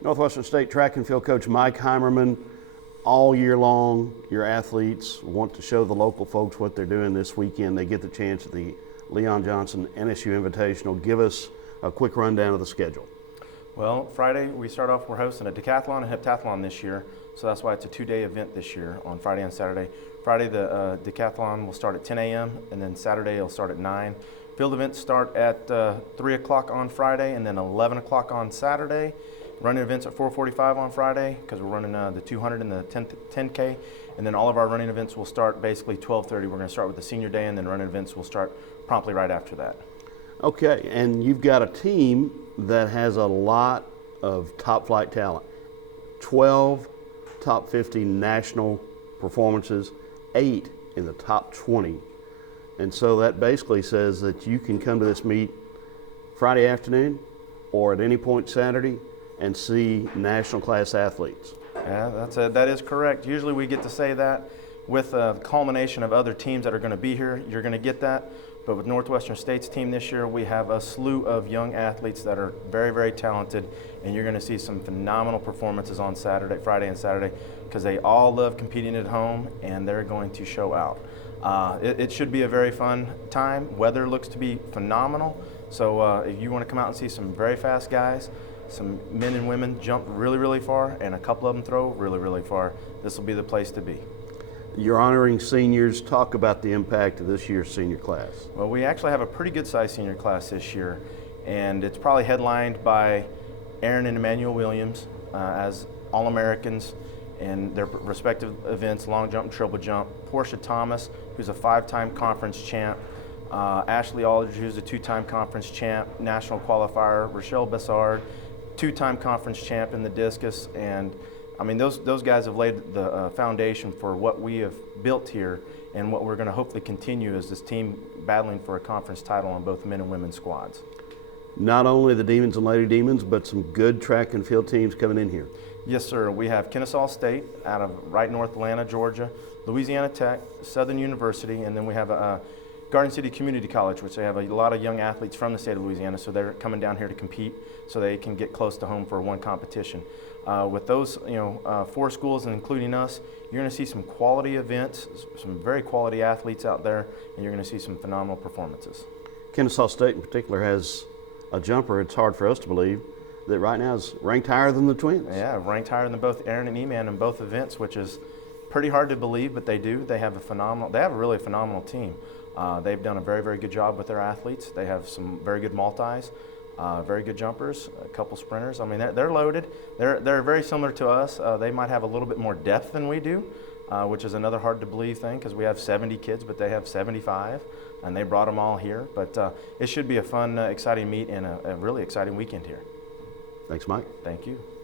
Northwestern State track and field coach Mike Heimerman. All year long, your athletes want to show the local folks what they're doing this weekend. They get the chance at the Leon Johnson NSU Invitational. Give us a quick rundown of the schedule. Well, Friday we start off, we're hosting a decathlon and heptathlon this year, so that's why it's a two-day event this year on Friday and Saturday. Friday the decathlon will start at 10 a.m. and then Saturday it'll start at 9. Field events start at 3 o'clock on Friday and then 11 o'clock on Saturday. Running events at 4:45 on Friday because we're running the 200 and the 10K, and then all of our running events will start basically 12:30. We're going to start with the senior day, and then running events will start promptly right after that. Okay, and you've got a team that has a lot of top flight talent. 12 top 50 national performances, 8 in the top 20. And so that basically says that you can come to this meet Friday afternoon or at any point Saturday and see national class athletes. Yeah, that is correct. Usually we get to say that with the culmination of other teams that are going to be here, you're going to get that. But with Northwestern State's team this year, we have a slew of young athletes that are very, very talented, and you're going to see some phenomenal performances on Friday and Saturday, because they all love competing at home, and they're going to show out. It should be a very fun time. Weather looks to be phenomenal, so if you want to come out and see some very fast guys, some men and women jump really, really far, and a couple of them throw really, really far, this will be the place to be. You're honoring seniors. Talk about the impact of this year's senior class. Well, we actually have a pretty good sized senior class this year, and it's probably headlined by Aaron and Emmanuel Williams as All-Americans in their respective events, long jump and triple jump. Portia Thomas, who's a 5-time conference champ. Ashley Aldridge, who's a 2-time conference champ, national qualifier. Rochelle Bessard, 2-time conference champ in the discus. And I mean, those guys have laid the foundation for what we have built here and what we're going to hopefully continue as this team battling for a conference title on both men and women's squads. Not only the Demons and Lady Demons, but some good track and field teams coming in here. Yes, sir. We have Kennesaw State out of right north Atlanta, Georgia, Louisiana Tech, Southern University, and then we have Garden City Community College, which they have a lot of young athletes from the state of Louisiana, so they're coming down here to compete so they can get close to home for one competition. With those 4 schools, and including us, you're going to see some quality events, some very quality athletes out there, and you're going to see some phenomenal performances. Kennesaw State in particular has a jumper. It's hard for us to believe that right now is ranked higher than the Twins. Yeah, ranked higher than both Aaron and E-Man in both events, which is pretty hard to believe, but they do. They have a really phenomenal team. They've done a very, very good job with their athletes. They have some very good multis, very good jumpers, a couple sprinters. I mean, they're loaded. They're very similar to us. They might have a little bit more depth than we do, which is another hard to believe thing because we have 70 kids, but they have 75, and they brought them all here. But it should be a fun, exciting meet and a really exciting weekend here. Thanks, Mike. Thank you.